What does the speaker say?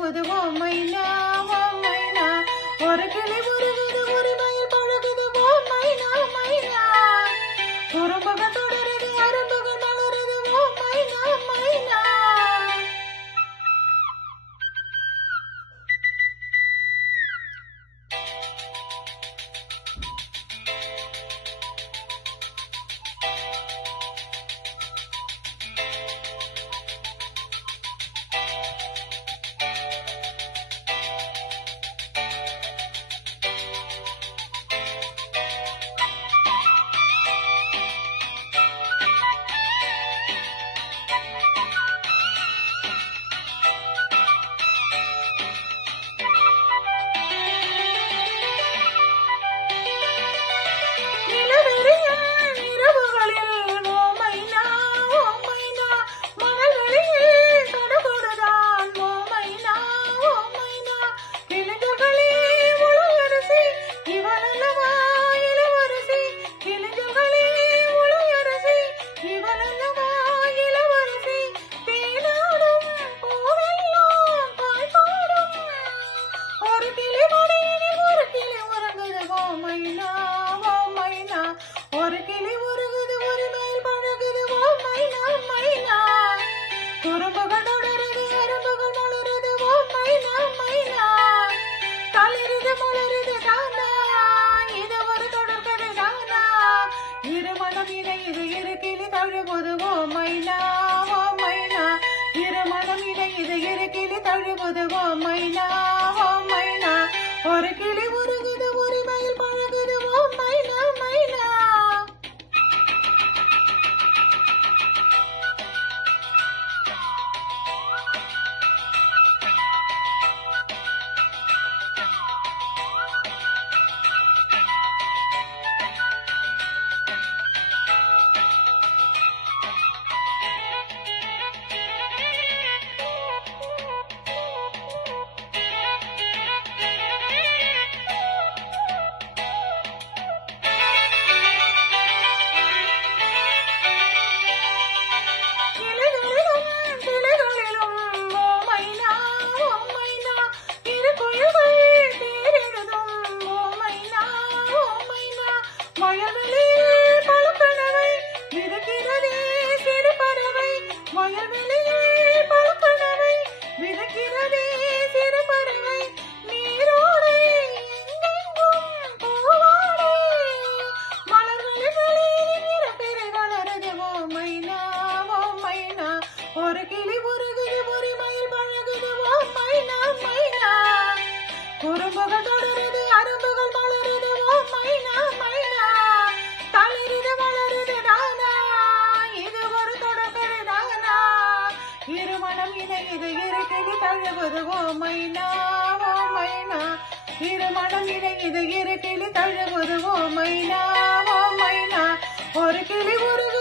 தழுவுது ஓ மைனா ஓ மைனா ஒரு கிளி உருகுது உரிமையில் பழகுது ஓ மைனா மைனா குறும்புகள் தொடருது அரும்புகள் மலருது ஓ மைனா மைனா ஒரு கிளி உருகுது உரிமையில் பழகுது ஓ மைனா மைனா குறும்புகள் தொடருது அரும்புகள் மலருது ஓ மைனா மைனா தளிருது மலருது தானா இது ஒரு தொடர்கதை தானா இருமணம் இணையுது இரு கிளி தழுவுது ஓ மைனா ஓ மைனா இருமணம் இணையுது இரு கிளி தழுவுது ஓ மைனா ஓ மைனா ஒரு கிளி உருகுது உரிமையில் பழகுது ஓ மைனா மைனா ஒரு கிளி உருகுது உரிமையில் பழகுது ஓ மைனா மைனா குறும்புகள் தொடருது அரும்புகள் மலருது ஓ மைனா மைனா தளிருது மலருது தானா இது ஒரு தொடர்கதை தானா இருமணம் இணையுது இரு கிளி தழுவுது ஓ மைனா ஓ மைனா இருமணம் இணையுது இரு கிளி தழுவுது ஓ மைனா ஓ மைனா ஒரு கிளி உருகு